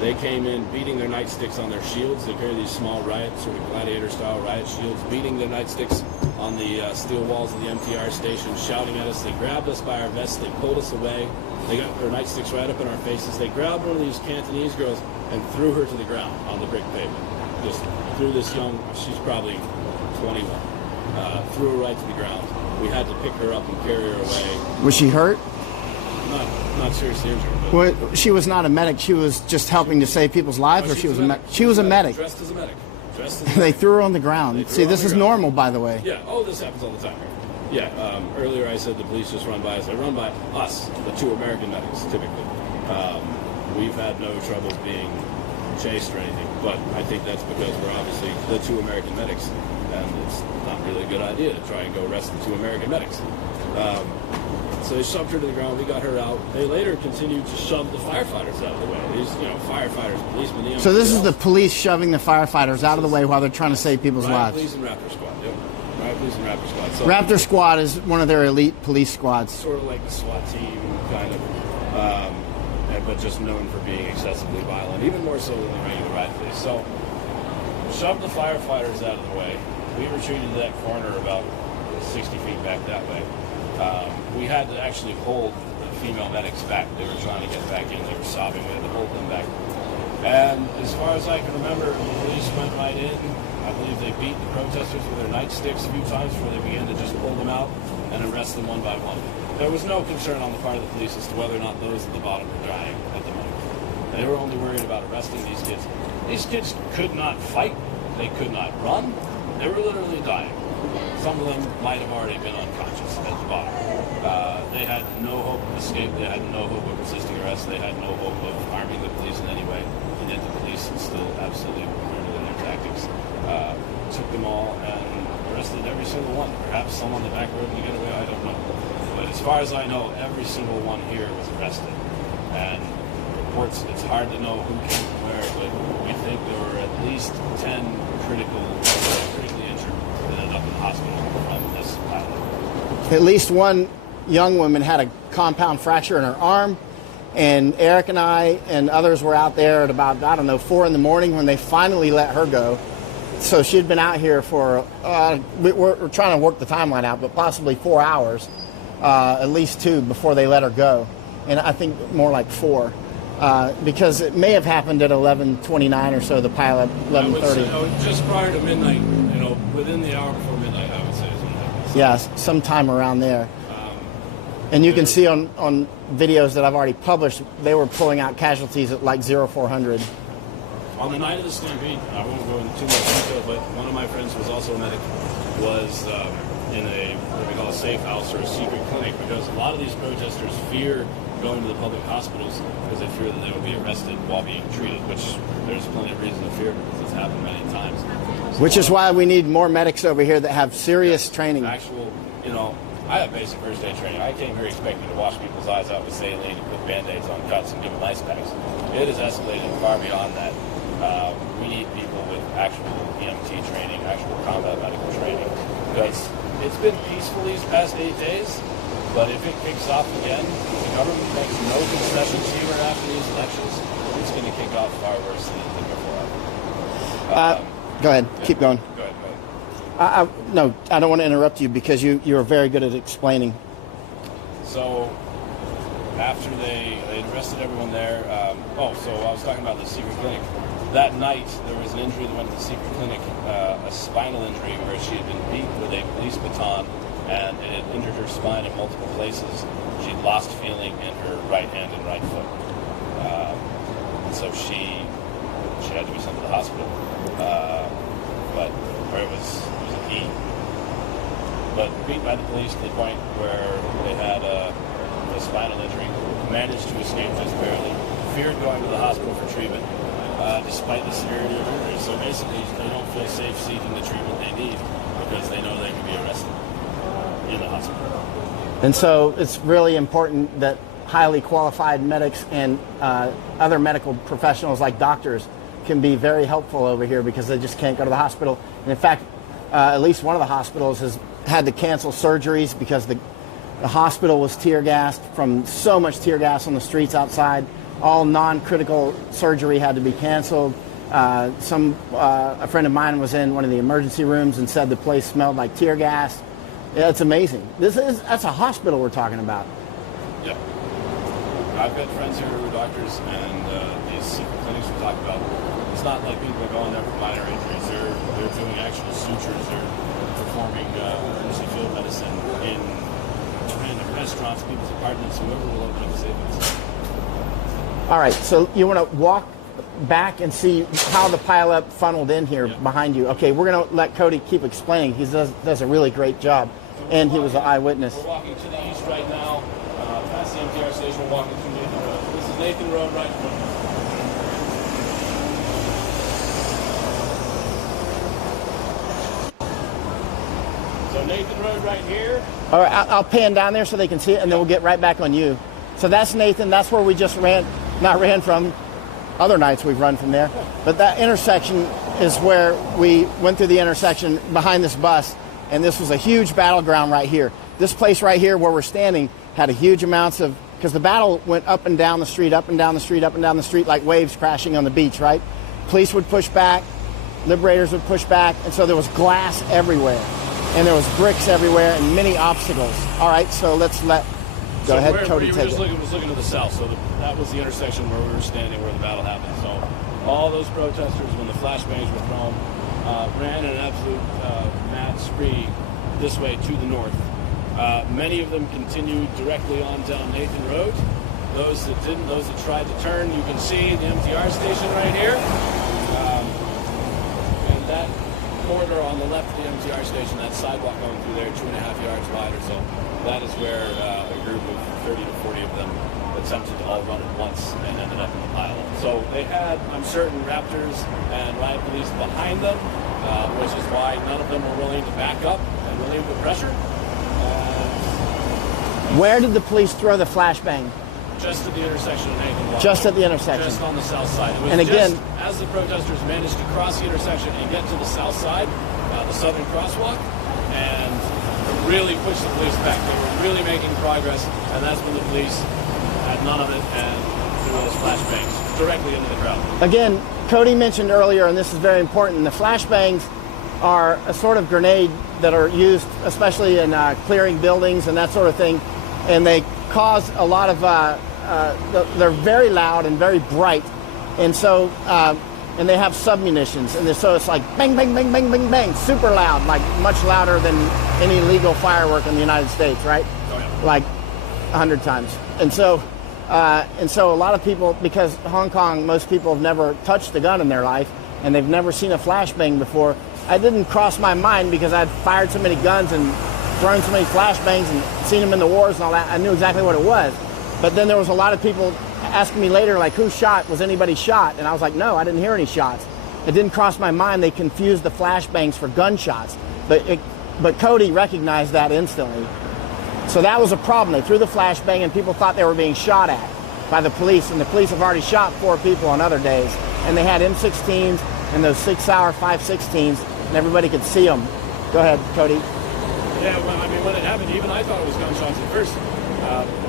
They came in beating their nightsticks on their shields. They carry these small riot, sort of gladiator-style riot shields, beating their nightsticks on the steel walls of the MTR station, shouting at us. They grabbed us by our vests. They pulled us away. They got their nightsticks right up in our faces. They grabbed one of these Cantonese girls and threw her to the ground on the brick pavement. Just threw this young, she's probably 21, threw her right to the ground. We had to pick her up and carry her away. Was she hurt? Not seriously injured. But Well, she was not a medic. She was just helping to save people's lives, or she was a medic? She was a medic. Dressed as a medic. They threw her on the ground. See, this is normal, by the way. Yeah. Oh, this happens all the time. Yeah. Earlier I said the police just run by us. They run by us, the 2 American medics, typically. We've had no trouble being chased or anything, but I think that's because we're obviously the 2 American medics, and it's not really a good idea to try and go arrest the 2 American medics. So they shoved her to the ground. We got her out. They later continued to shove the firefighters out of the way. These, firefighters, policemen. So this is the police shoving the firefighters out of the way while they're trying to save people's lives. Police and Raptor Squad. Yep. Riot Police and Raptor Squad. So, Raptor Squad is one of their elite police squads. Sort of like the SWAT team, kind of, but just known for being excessively violent, even more so than the regular Riot Police. So shoved the firefighters out of the way. We retreated to that corner about 60 feet back that way. We had to actually hold the female medics back. They were trying to get back in. They were sobbing. We had to hold them back. And as far as I can remember, the police went right in. I believe they beat the protesters with their nightsticks a few times before they began to just pull them out and arrest them one by one. There was no concern on the part of the police as to whether or not those at the bottom were dying at the moment. They were only worried about arresting these kids. These kids could not fight. They could not run. They were literally dying. Some of them might have already been unconscious at the bottom. They had no hope of escape. They had no hope of resisting arrest. They had no hope of harming the police in any way. And yet the police still absolutely murdered in their tactics. Took them all and arrested every single one. Perhaps some on the back road to get away. I don't know. as far as I know, every single one here was arrested. And reports, it's hard to know who came from where, but we think there were at least 10 critically injured that ended up in the hospital from this pilot. At least one young woman had a compound fracture in her arm, and Eric and I and others were out there at about, 4 in the morning when they finally let her go. So she'd been out here for, we're trying to work the timeline out, but possibly 4 hours, at least 2 before they let her go. And I think more like 4, because it may have happened at 11:29 or so, the pilot, 11:30. Just prior to midnight, within the hour before midnight, I would say is when it happened. Yes, sometime around there. And you can see on videos that I've already published, they were pulling out casualties at like 0400. On the night of the Stampede, I won't go into too much detail, but one of my friends was also a medic, was in a, what we call a safe house or a secret clinic, because a lot of these protesters fear going to the public hospitals because they fear that they will be arrested while being treated, which there's plenty of reason to fear because it's happened many times. So which is why we need more medics over here that have serious training. Actual, I have basic first aid training. I came here expecting to wash people's eyes out with saline and put Band-Aids on cuts and give them ice packs. It has escalated far beyond that. We need people with actual EMT training, actual combat medical training, because it's been peaceful these past 8 days, but if it kicks off again, the government makes no concessions here after these elections, it's going to kick off far worse than it did before. Go ahead. Keep going. Go ahead. No, I don't want to interrupt you because you are very good at explaining. So after they arrested everyone there, so I was talking about the secret clinic. That night, there was an injury that went to the secret clinic, a spinal injury where she had been beat with a police baton and it had injured her spine in multiple places. She'd lost feeling in her right hand and right foot. And so she had to be sent to the hospital. Where it was a he. But beat by the police to the point where they had a spinal injury, managed to escape just barely, feared going to the hospital for treatment, despite the severity of injury. So basically, they don't feel safe seeking the treatment they need because they know they can be arrested in the hospital. And so it's really important that highly qualified medics and other medical professionals like doctors can be very helpful over here because they just can't go to the hospital. And in fact, at least one of the hospitals has had to cancel surgeries because the hospital was tear gassed from so much tear gas on the streets outside. All non-critical surgery had to be canceled. A friend of mine was in one of the emergency rooms and said the place smelled like tear gas. Yeah, it's amazing. That's a hospital we're talking about. Yeah. I've got friends here who are doctors, and these secret clinics we talk about, it's not like people are going there for minor injuries. They're doing actual sutures. They're performing emergency field medicine in random restaurants, people's apartments, whoever will open up a safe house. All right, so you want to walk back and see how the pileup funneled in here behind you. Okay, we're going to let Cody keep explaining. He does a really great job, and he was an eyewitness. We're walking to the east right now, past the MTR station. We're walking through Nathan Road. This is Nathan Road right in front of us. So Nathan Road right here. All right, I'll pan down there so they can see it, and then we'll get right back on you. So that's Nathan. That's where we just ran from. Other nights we've run from there. But that intersection is where we went through the intersection behind this bus, and this was a huge battleground right here. This place right here where we're standing had a huge amounts of, because the battle went up and down the street, up and down the street, up and down the street like waves crashing on the beach, right? Police would push back, liberators would push back, and so there was glass everywhere. And there was bricks everywhere and many obstacles. All right, so let's go ahead, Cody, take it. Was looking to the south, so that was the intersection where we were standing, where the battle happened. So all those protesters, when the flashbangs were thrown, ran in an absolute mad spree this way to the north. Many of them continued directly on down Nathan Road. Those that didn't, those that tried to turn, you can see the MTR station right here. And that corridor on the left of the MTR station, that sidewalk going through there, 2.5 yards wide or so, that is where a group of 30 to 40 of them attempted to all run at once and ended up in the pile. So they had, I'm certain, Raptors and riot police behind them, which is why none of them were willing to back up and relieve the pressure. Where did the police throw the flashbang? Just at the intersection of Nathan Walker. Just at the intersection. Just on the south side. It was And again, just as the protesters managed to cross the intersection and get to the south side, the southern crosswalk, and really pushed the police back. They were really making progress, and that's when the police had none of it and threw those flashbangs directly into the crowd. again, Cody mentioned earlier, and this is very important, the flashbangs are a sort of grenade that are used especially in clearing buildings and that sort of thing, and they cause a lot of, they're very loud and very bright, and so, and they have submunitions, and so it's like bang, bang, bang, bang, bang, bang, super loud, like much louder than any legal firework in the United States, right? Oh, yeah. Like 100 times. And so a lot of people, because Hong Kong, most people have never touched a gun in their life, and they've never seen a flashbang before. I didn't cross my mind because I'd fired so many guns and thrown so many flashbangs and seen them in the wars and all that. I knew exactly what it was. But then there was a lot of people asking me later, like, who shot? Was anybody shot? And I was like, no, I didn't hear any shots. It didn't cross my mind. They confused the flashbangs for gunshots. But Cody recognized that instantly. So that was a problem. They threw the flashbang and people thought they were being shot at by the police. And the police have already shot 4 people on other days. And they had M16s and those 6-hour 5.16s, and everybody could see them. Go ahead, Cody. Yeah, well, I mean, when it happened, even I thought it was gunshots at first.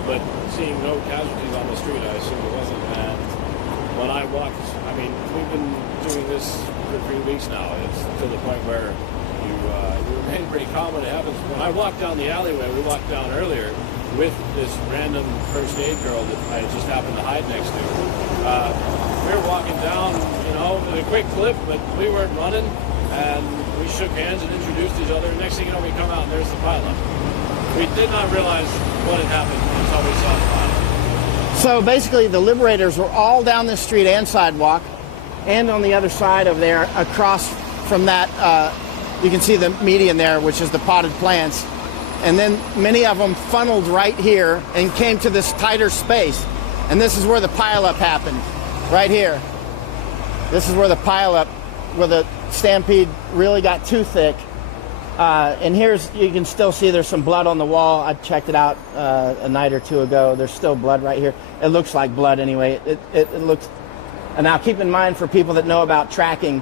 But seeing no casualties on the street, I assumed it wasn't. And when I walked, I mean, we've been doing this for 3 weeks now. It's to the point where you remain pretty calm when it happens. When I walked down the alleyway, we walked down earlier with this random first aid girl that I just happened to hide next to. We were walking down, you know, at a quick clip, but we weren't running. And we shook hands and introduced each other. Next thing you know, we come out and there's the pileup. We did not realize what had happened until we saw the pileup. So basically, the liberators were all down this street and sidewalk, and on the other side of there, across from that, you can see the median there, which is the potted plants. And then many of them funneled right here and came to this tighter space. And this is where the pileup happened, right here. This is where the pileup, where the stampede really got too thick. And here's, you can still see there's some blood on the wall. I checked it out a night or two ago. There's still blood right here. It looks like blood anyway. It looks, and now keep in mind, for people that know about tracking,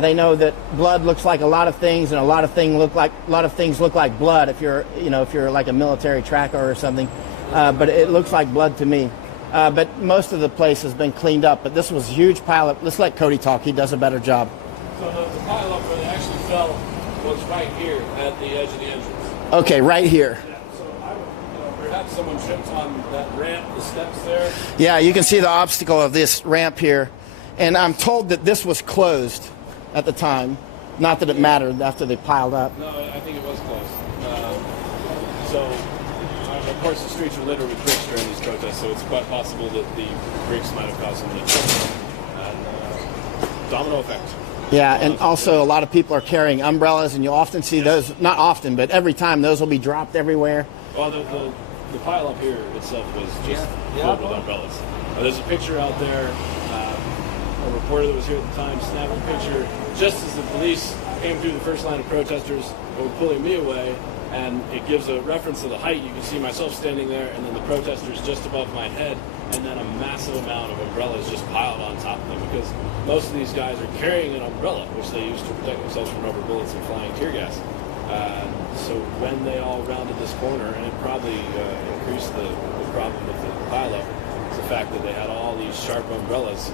they know that blood looks like a lot of things, and a lot of things look like blood if you're like a military tracker or something. But it looks like blood to me. But most of the place has been cleaned up. But this was a huge pileup. Let's let Cody talk. He does a better job. So the pileup where they actually fell was right here at the edge of the entrance. Okay, right here. Yeah, so perhaps someone tripped on that ramp, the steps there. Yeah, you can see the obstacle of this ramp here. And I'm told that this was closed at the time. Not that it mattered after they piled up. No, I think it was closed. Of course, the streets were littered with bricks during these protests, so it's quite possible that the bricks might have caused some of the trouble. And domino effect. Yeah, and also a lot of people are carrying umbrellas, and you'll often see those, not often, but every time those will be dropped everywhere. Well, the pile up here itself was just filled with umbrellas. There's a picture out there. A reporter that was here at the time snapped a picture just as the police came through the first line of protesters and were pulling me away. And it gives a reference to the height. You can see myself standing there, and then the protesters just above my head, and then a massive amount of umbrellas just piled on top of them, because most of these guys are carrying an umbrella, which they use to protect themselves from rubber bullets and flying tear gas. So when they all rounded this corner, and it probably increased the problem with the pileup, is the fact that they had all these sharp umbrellas.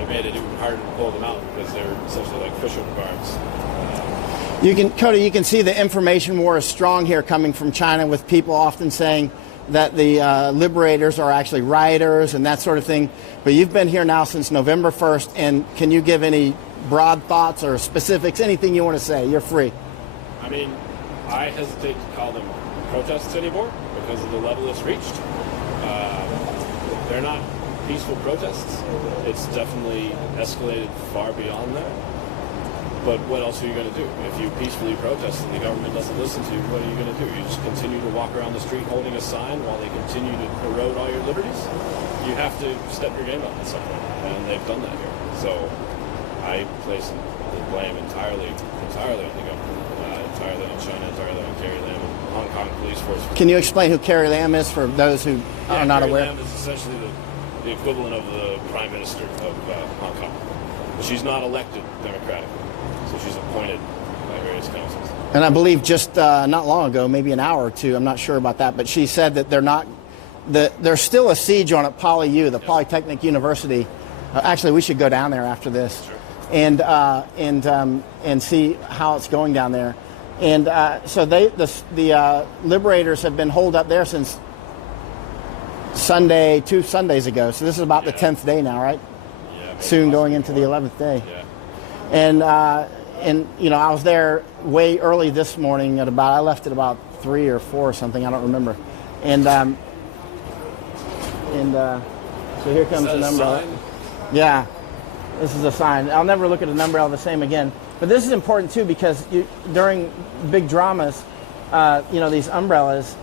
It made it even harder to pull them out because they're essentially like fishing barbs. Cody, you can see the information war is strong here, coming from China, with people often saying that the liberators are actually rioters and that sort of thing. But you've been here now since November 1st, and can you give any broad thoughts or specifics, anything you want to say? You're free. I mean, I hesitate to call them protests anymore because of the level it's reached. They're not peaceful protests. It's definitely escalated far beyond that. But what else are you going to do? If you peacefully protest and the government doesn't listen to you, what are you going to do? You just continue to walk around the street holding a sign while they continue to erode all your liberties? You have to step your game up at some point, and they've done that here. So I place the blame entirely on the government, entirely on China, entirely on Carrie Lam, Hong Kong police force. Can you explain who Carrie Lam is for those who are not Carrie aware? Lam is essentially the equivalent of the Prime Minister of Hong Kong. But she's not elected democratically, so she's appointed by various councils. And I believe just not long ago, maybe an hour or two, I'm not sure about that, but she said that there's still a siege on at PolyU, the Polytechnic University. Actually, we should go down there after this. Sure. And see how it's going down there. And so the liberators have been holed up there since Sunday, 2 Sundays ago. So this is about the 10th day now, right? Yeah. Soon going into the 11th day. Yeah. And you know, I was there way early this morning I left at about 3 or 4 or something, I don't remember. And so here comes an umbrella. Sign? Yeah. This is a sign. I'll never look at an umbrella the same again. But this is important too because during big dramas, these umbrellas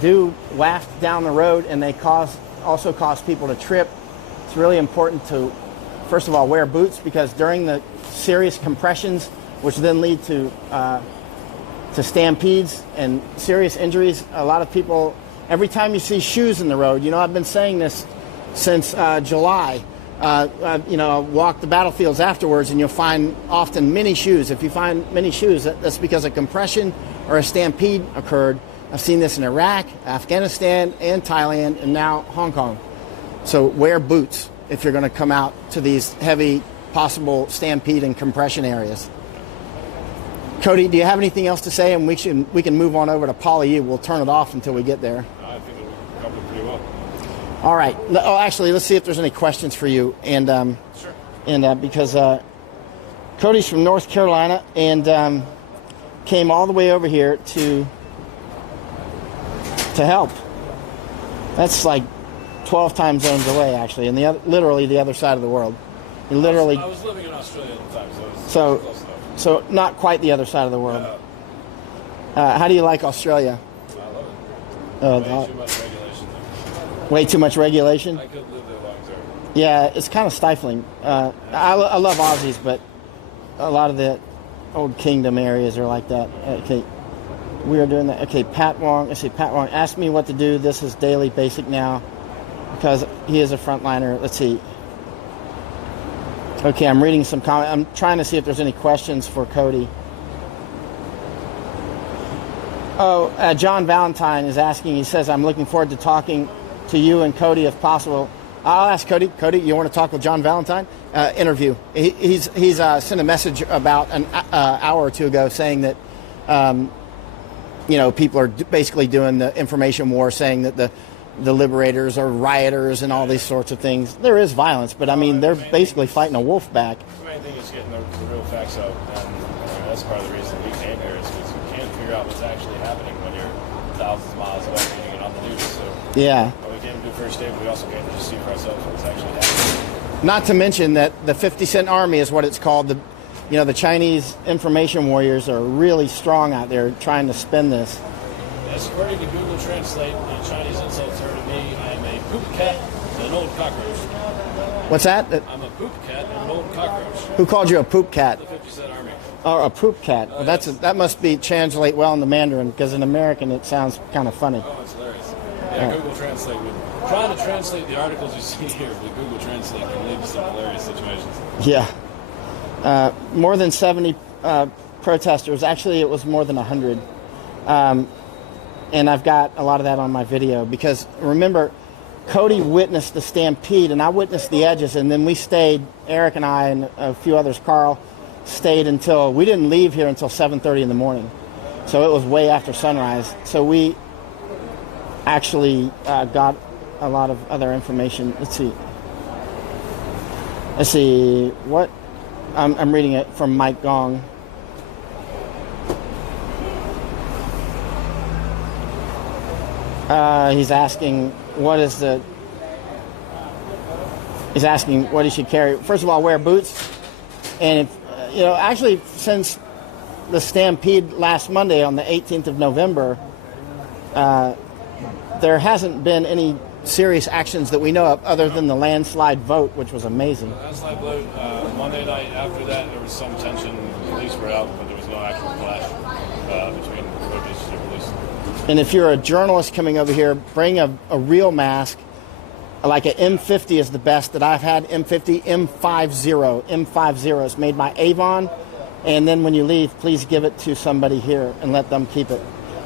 do waft down the road, and they also cause people to trip. It's really important to, first of all, wear boots, because during the serious compressions, which then lead to stampedes and serious injuries, a lot of people, every time you see shoes in the road, I've been saying this since July. Walk the battlefields afterwards, and you'll find often many shoes. If you find many shoes, that's because a compression or a stampede occurred. I've seen this in Iraq, Afghanistan, and Thailand, and now Hong Kong. So wear boots if you're going to come out to these heavy possible stampede and compression areas. Cody, do you have anything else to say? And we can move on over to PolyU. We'll turn it off until we get there. I think it covered pretty well. All right. Oh, actually, let's see if there's any questions for you. And Sure. And because Cody's from North Carolina and came all the way over here to help. That's like 12 time zones away, actually, and literally the other side of the world. I was living in Australia at the time, so it was close enough. So not quite the other side of the world. How do you like Australia? I love it. Way too much regulation there. Way too much regulation? I could live there long term. Yeah, it's kind of stifling. I love Aussies, but a lot of the old kingdom areas are like that. Okay, we are doing that. Okay, Pat Wong. Let's see, Pat Wong asked me what to do. This is daily basic now because he is a frontliner. Let's see. Okay, I'm reading some comments. I'm trying to see if there's any questions for Cody. Oh, John Valentine is asking. He says, I'm looking forward to talking to you and Cody if possible. I'll ask Cody. Cody, you want to talk with John Valentine? Interview. He's sent a message about an hour or two ago saying that, people are basically doing the information war, saying that the liberators are rioters and all these sorts of things. There is violence, but I mean, they're basically fighting a wolf back. The main thing is getting the real facts out, and that's part of the reason we came here, is because you can't figure out what's actually happening when you're thousands of miles away reading it on the news. So Yeah. we came to do first aid, but we also came to just see for ourselves what's actually happening. Not to mention that the 50-cent army is what it's called. The Chinese information warriors are really strong out there trying to spin this. Yes, according to Google Translate, the Chinese insults her to me, I am a poop cat and an old cockroach. What's that? I'm a poop cat and an old cockroach. Who called you a poop cat? The 50-cent army. Or a poop cat? Well, that must be translate well in the Mandarin, because in American it sounds kind of funny. Oh, it's hilarious. Yeah, Google Translate. Trying to translate the articles you see here with Google Translate can lead to some hilarious situations. Yeah. More than 70 protesters. Actually, it was more than 100. And I've got a lot of that on my video, because remember, Cody witnessed the stampede and I witnessed the edges, and then we stayed, Eric and I and a few others, Carl, stayed until, we didn't leave here until 7:30 in the morning. So it was way after sunrise. So we actually got a lot of other information. Let's see what, I'm reading it from Mike Gong. He's asking what he should carry. First of all, wear boots. And if, actually since the stampede last Monday on the 18th of November, there hasn't been any serious actions that we know of other than the landslide vote, which was amazing. Landslide vote, Monday night after that, there was some tension. The police were out, but there was no actual clash between protesters and police. And if you're a journalist coming over here, bring a real mask. Like an M50 is the best that I've had. M50, M50. It's made by Avon. And then when you leave, please give it to somebody here and let them keep it.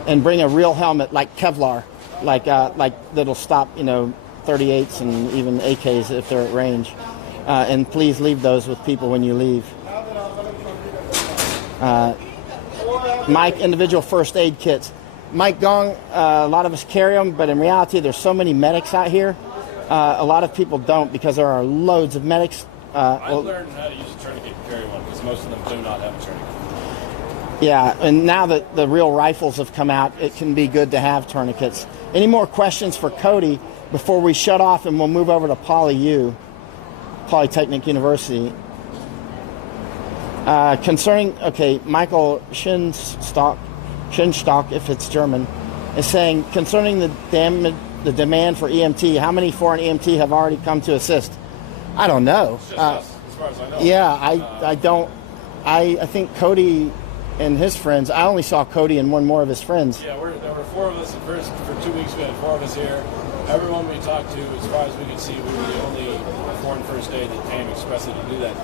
And bring a real helmet like Kevlar, like that'll stop, 38s and even AKs if they're at range. And please leave those with people when you leave. Mike, individual first aid kits. Mike Gong, a lot of us carry them, but in reality, there's so many medics out here. A lot of people don't because there are loads of medics. I learned how to use a tourniquet and carry one because most of them do not have a tourniquet. Yeah, and now that the real rifles have come out, it can be good to have tourniquets. Any more questions for Cody before we shut off and we'll move over to Polytechnic University? Michael Shinstock, if it's German, is saying, concerning the demand for EMT, how many foreign EMT have already come to assist? I don't know. It's just us, as far as I know. Yeah, I don't. I think Cody and his friends, I only saw Cody and one more of his friends. Yeah, there were 4 of us at first. For 2 weeks, we had 4 of us here. Everyone we talked to, as far as we could see, we were the only foreign first aid that came expressly to do that.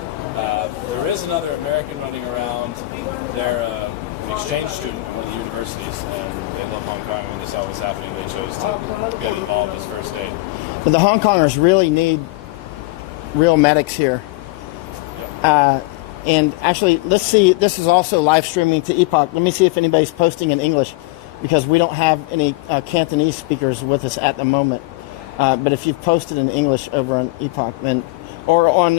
There is another American running around. They're an exchange student at one of the universities, and they love Hong Kong. When they saw what was happening, they chose to get involved as first aid. But the Hong Kongers really need real medics here. Yeah. And actually, let's see, this is also live streaming to Epoch. Let me see if anybody's posting in English, because we don't have any Cantonese speakers with us at the moment. But if you've posted in English over on Epoch, then or on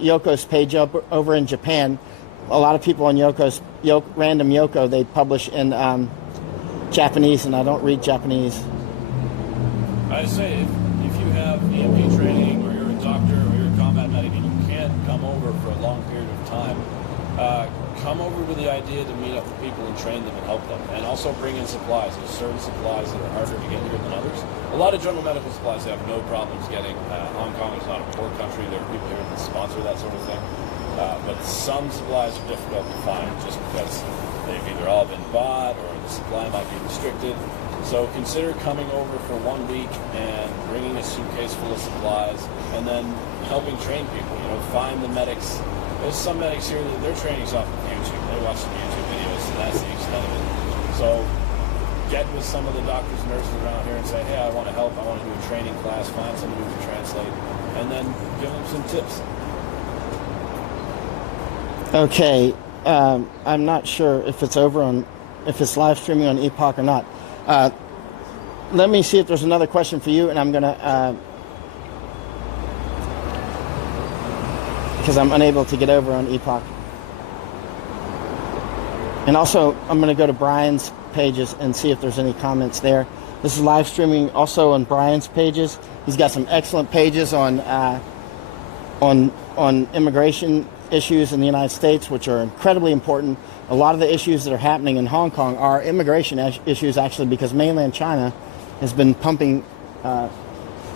Yoko's page over in Japan, a lot of people on Random Yoko, they publish in Japanese, and I don't read Japanese. I say if you have EMP training, or you're a doctor, or you're a combat medic, and you can't come over for a long period of time, come over with the idea to meet up with people and train them and help them, and also bring in supplies. There's certain supplies that are harder to get here than others. A lot of general medical supplies they have no problems getting. Hong Kong is not a poor country. There are people here that sponsor that sort of thing. But some supplies are difficult to find just because they've either all been bought or the supply might be restricted. So consider coming over for 1 week and bringing a suitcase full of supplies, and then helping train people. Find the medics. There's some medics here that their training's off of YouTube. They watch some YouTube videos, and that's the extent of it. So get with some of the doctors and nurses around here and say, hey, I want to help. I want to do a training class. Find somebody who can translate, and then give them some tips. Okay, I'm not sure if it's if it's live streaming on Epoch or not. Let me see if there's another question for you, and I'm gonna, because I'm unable to get over on Epoch. And also, I'm gonna go to Brian's pages and see if there's any comments there. This is live streaming also on Brian's pages. He's got some excellent pages on immigration issues in the United States, which are incredibly important. A lot of the issues that are happening in Hong Kong are immigration issues, actually, because mainland China has been pumping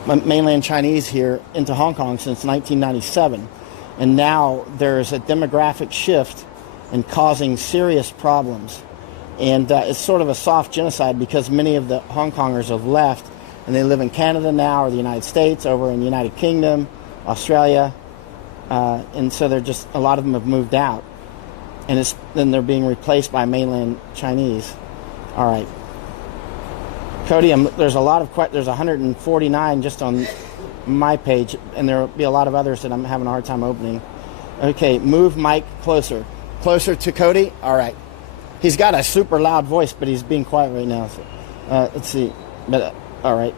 mainland Chinese here into Hong Kong since 1997. And now there's a demographic shift and causing serious problems. And it's sort of a soft genocide because many of the Hong Kongers have left, and they live in Canada now, or the United States, over in the United Kingdom, Australia. And so they're just, a lot of them have moved out, and then they're being replaced by mainland Chinese. All right, Cody, there's a lot of there's 149 just on my page, and there'll be a lot of others that I'm having a hard time opening. Okay, move Mike closer to Cody. All right, he's got a super loud voice, but he's being quiet right now. So, let's see, but all right,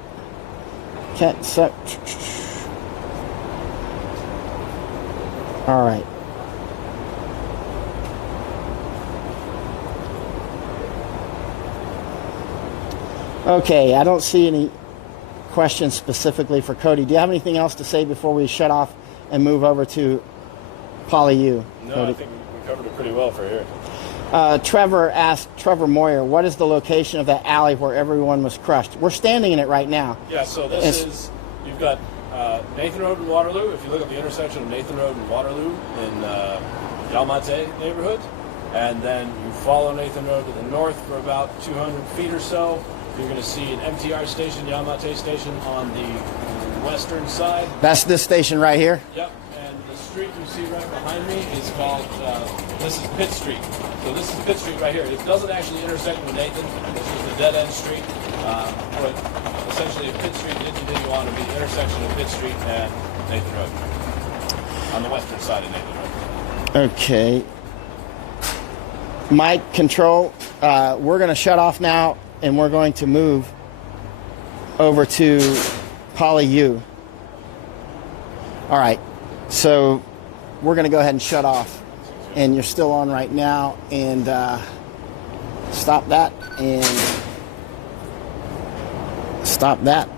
all right. Okay, I don't see any questions specifically for Cody. Do you have anything else to say before we shut off and move over to PolyU? No, Cody? I think we covered it pretty well for here. Trevor asked, Trevor Moyer, what is the location of that alley where everyone was crushed? We're standing in it right now. Yeah, so you've got Nathan Road and Waterloo. If you look at the intersection of Nathan Road and Waterloo in Yalmate neighborhood, and then you follow Nathan Road to the north for about 200 feet or so. You're going to see an MTR station, Yamate station, on the western side. That's this station right here? Yep, and the street you see right behind me is called, this is Pitt Street. So this is Pitt Street right here. It doesn't actually intersect with Nathan. This is the dead-end street. But essentially, if Pitt Street did continue on to be the intersection of Pitt Street and Nathan Road, on the western side of Nathan Road. Okay. Mike, control. We're going to shut off now, and we're going to move over to Poly-U. All right. So we're going to go ahead and shut off. And you're still on right now. And stop that. And stop that.